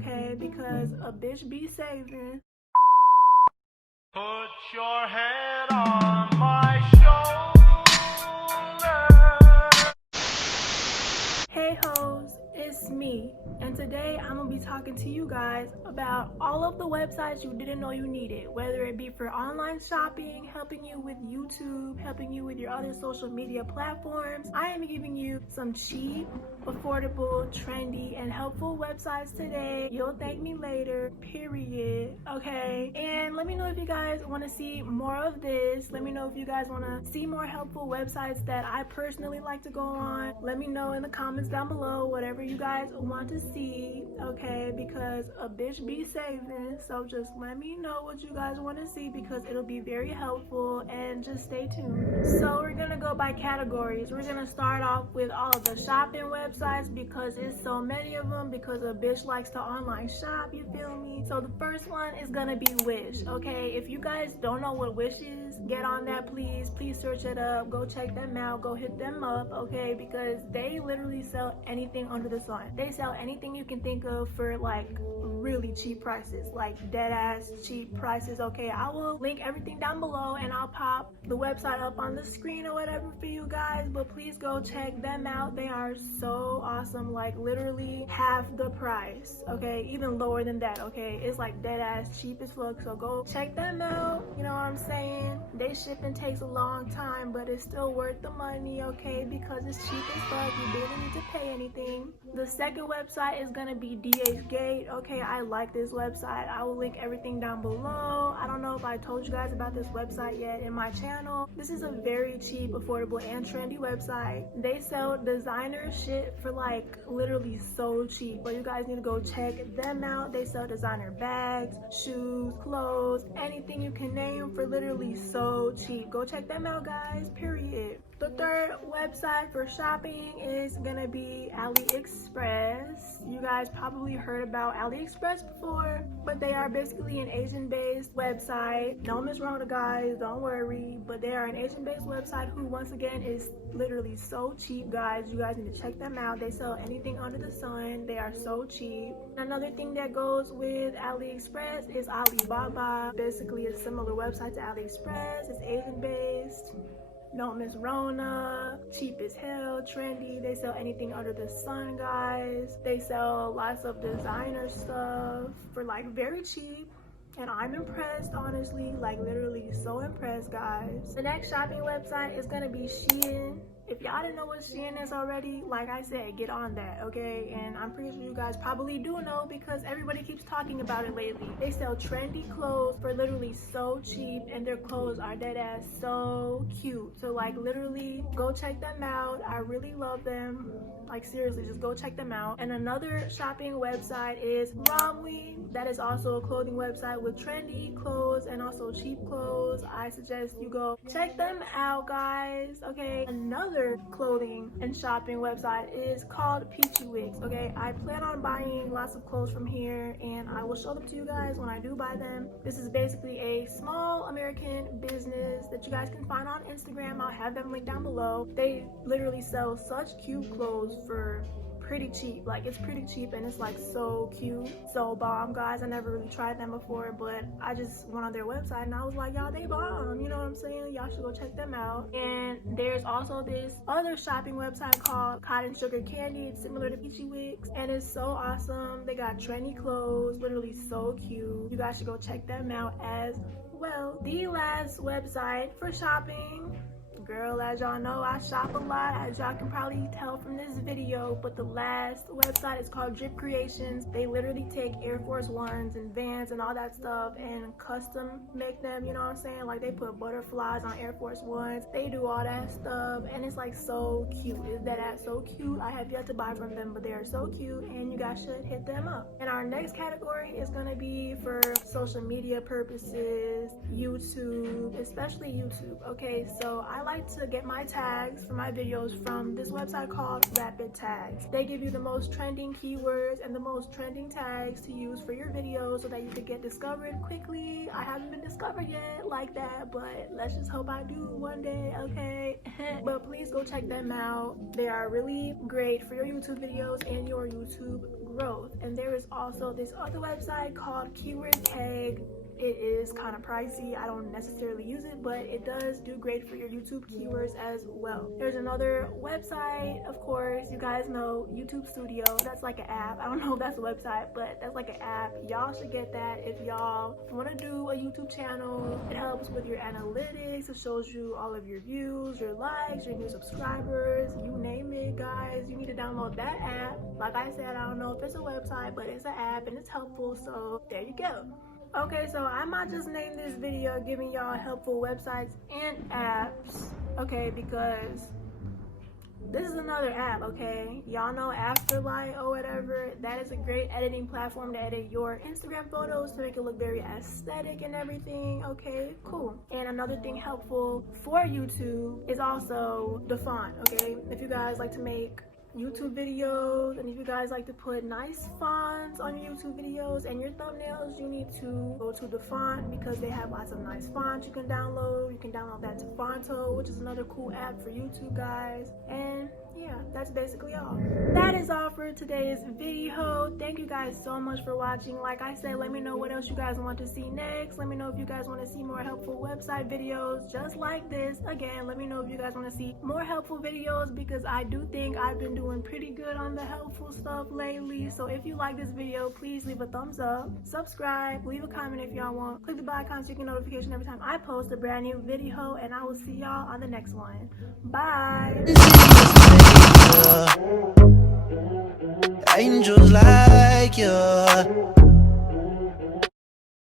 okay? Because a bitch be saving. Put your head on my shoulder. Hey hoes, it's me, and today I'm gonna be talking to you guys about all of the websites you didn't know you needed, whether it be for online shopping, helping you with YouTube, helping you with your other social media platforms. I am giving you some cheap, affordable, trendy, and helpful websites today. You'll thank me later, period. Okay, and let me know if you guys want to see more of this. Let me know if you guys want to see more helpful websites that I personally like to go on. Let me know in the comments down below whatever you guys want to see, okay? Because a bitch be saving, so just let me know what you guys want to see because it'll be very helpful, and just stay tuned. So we're gonna go by categories. We're gonna start off with all of the shopping websites because it's so many of them, because a bitch likes to online shop, you feel me? So the first one is gonna be Wish, okay? If you guys don't know what Wish is, get on that, please search it up, go check them out, go hit them up, okay? Because they literally sell anything under the sun. They sell anything you can think of for like really cheap prices, like dead ass cheap prices, okay? I will link everything down below and I'll pop the website up on the screen or whatever for you guys, but please go check them out. They are so awesome, like literally half the price, okay? Even lower than that, okay? It's like dead ass cheap as fuck, so go check them out, you know what I'm saying? They shipping takes a long time, but it's still worth the money, okay? Because it's cheap as fuck, you barely need to pay anything. The second website is gonna be Jade, okay? I like this website. I will link everything down below. I don't know if I told you guys about this website yet in my channel. This is a very cheap, affordable, and trendy website. They sell designer shit for like literally so cheap, but you guys need to go check them out. They sell designer bags, shoes, clothes, anything you can name for literally so cheap. Go check them out, guys, period. The third website for shopping is gonna be AliExpress. You guys probably heard about AliExpress before, but they are basically an Asian-based website. No miswrong, guys, don't worry, but they are an Asian-based website who, once again, is literally so cheap, guys. You guys need to check them out. They sell anything under the sun. They are so cheap. Another thing that goes with AliExpress is Alibaba. Basically a similar website to AliExpress. It's Asian-based. No Miss Rona, cheap as hell, trendy. They sell anything under the sun, guys. They sell lots of designer stuff for like very cheap, and I'm impressed, honestly, like literally so impressed, guys. The next shopping website is gonna be Shein. If y'all didn't know what Shein is already, like I said, get on that, okay? And I'm pretty sure you guys probably do know because everybody keeps talking about it lately. They sell trendy clothes for literally so cheap, and their clothes are dead ass so cute. So like literally go check them out. I really love them. Like seriously, just go check them out. And another shopping website is Romwe. That is also a clothing website with trendy clothes and also cheap clothes. I suggest you go check them out, guys, okay? Another clothing and shopping website is called Peachy Wigs, okay? I plan on buying lots of clothes from here, and I will show them to you guys when I do buy them. This is basically a small American business that you guys can find on Instagram. I'll have them linked down below. They literally sell such cute clothes for pretty cheap. Like it's pretty cheap, and it's like so cute, so bomb, guys. I never really tried them before, but I just went on their website and I was like, y'all, they bomb, you know what I'm saying? Y'all should go check them out. And there's also this other shopping website called Cotton Sugar Candy. It's similar to Peachy Wigs, and it's so awesome. They got trendy clothes, literally so cute. You guys should go check them out as well. The last website for shopping, girl, as y'all know, I shop a lot, as y'all can probably tell from this video, but the last website is called Drip Creations. They literally take Air Force Ones and Vans and all that stuff and custom make them, you know what I'm saying? Like they put butterflies on Air Force Ones. They do all that stuff, and it's like so cute. Is that so cute? I have yet to buy from them, but they are so cute, and you guys should hit them up. And our next category is gonna be for social media purposes, YouTube, especially YouTube, okay? So I like to get my tags for my videos from this website called Rapid Tags. They give you the most trending keywords and the most trending tags to use for your videos so that you can get discovered quickly. I haven't been discovered yet like that, but let's just hope I do one day, okay? But please go check them out. They are really great for your YouTube videos and your YouTube growth. And there is also this other website called Keyword Tag. It is kind of pricey. I don't necessarily use it, but it does do great for your YouTube keywords as well. There's another website, of course, you guys know, YouTube Studio. That's like an app. I don't know if that's a website, but that's like an app. Y'all should get that if y'all want to do a YouTube channel. It helps with your analytics. It shows you all of your views, your likes, your new subscribers, you name it, guys. You need to download that app. Like I said, I don't know if it's a website, but it's an app and it's helpful, so there you go. Okay, so I might just name this video giving y'all helpful websites and apps, okay, because this is another app, okay? Y'all know Afterlight or whatever. That is a great editing platform to edit your Instagram photos to make it look very aesthetic and everything, okay? Cool. And another thing helpful for YouTube is also the font, okay? If you guys like to make YouTube videos and if you guys like to put nice fonts on your YouTube videos and your thumbnails, you need to go to the font because they have lots of nice fonts you can download. You can download that to Fonto, which is another cool app for YouTube, guys. And yeah, that's basically all. That is all for today's video. Thank you guys so much for watching. Like I said, let me know what else you guys want to see next. Let me know if you guys want to see more helpful website videos just like this. Again, let me know if you guys want to see more helpful videos because I do think I've been doing pretty good on the helpful stuff lately. So if you like this video, please leave a thumbs up, subscribe, leave a comment if y'all want, click the bell icon so you get notification every time I post a brand new video, and I will see y'all on the next one. Bye. Angels like you.